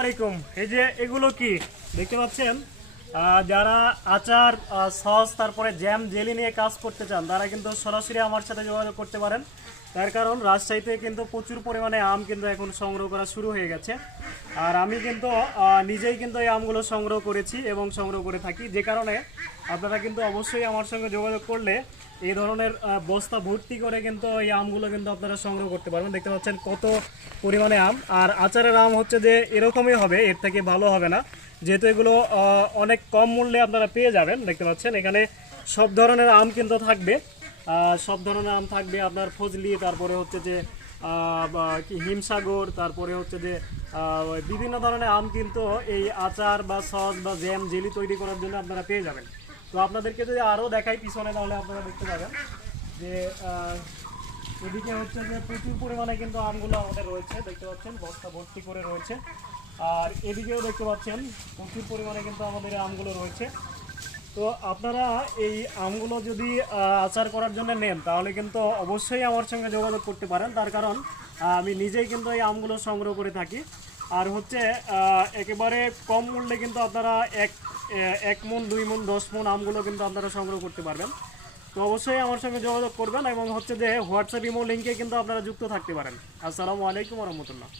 আলাইকুম। এই যে এগুলো কি? দেখতে পাচ্ছেন? যারা আচার সস, তারপরে জ্যাম জেলি নিয়ে কাজ করতে চান, তারা কিন্তু সরাসরি আমার সাথে যোগাযোগ করতে পারেন। তার কারণ, রাজশাহীতে কিন্তু প্রচুর পরিমাণে আম কিন্তু এখন সংগ্রহ করা শুরু হয়ে গেছে। আর আমি কিন্তু নিজেই কিন্তু এই আমগুলো সংগ্রহ করেছি এবং সংগ্রহ করে থাকি। যে কারণে আপনারা কিন্তু অবশ্যই আমার সঙ্গে যোগাযোগ করলে এই ধরনের বস্তা ভর্তি করে কিন্তু এই আমগুলো কিন্তু আপনারা সংগ্রহ করতে পারবেন। দেখতে পাচ্ছেন কত পরিমাণে আম। আর আচারের আম হচ্ছে যে এরকমই হবে, এর থেকে ভালো হবে না। যেহেতু এগুলো অনেক কম মূল্যে আপনারা পেয়ে যাবেন, দেখতে পাচ্ছেন। এখানে সব ধরনের আম কিন্তু থাকবে। সব ধরনের আম থাকবে আপনার ফজলি, তারপরে হচ্ছে যে কি হিমসাগর, তারপরে হচ্ছে যে বিভিন্ন ধরনের আম কিন্তু এই আচার বা সস বা জ্যাম জেলি তৈরি করার জন্য আপনারা পেয়ে যাবেন। তো আপনাদেরকে যদি আরও দেখাই পিছনে, তাহলে আপনারা দেখতে পাবেন যে এদিকে হচ্ছে যে প্রচুর পরিমাণে কিন্তু আমগুলো আমাদের রয়েছে, দেখতে পাচ্ছেন, বস্তা ভর্তি করে রয়েছে। আর এদিকেও দেখতে পাচ্ছেন, প্রচুর পরিমাণে কিন্তু আমাদের আমগুলো রয়েছে। তো আপনারা এই আমগুলো যদি আচার করার জন্য নেন, তাহলে কিন্তু অবশ্যই আমার সঙ্গে যোগাযোগ করতে পারেন। তার কারণ আমি নিজেই কিন্তু এই আমগুলো সংগ্রহ করে থাকি। আর হচ্ছে একেবারে কম মূল্যে কিন্তু আপনারা এক এক মন, দুই মন, দশ মন আমগুলো কিন্তু আপনারা সংগ্রহ করতে পারবেন। তো অবশ্যই আমার সঙ্গে যোগাযোগ করবেন এবং হচ্ছে যে হোয়াটসঅ্যাপ ইমো লিঙ্কে কিন্তু আপনারা যুক্ত থাকতে পারেন। আসসালামু আলাইকুম রহমতুল্লাহ।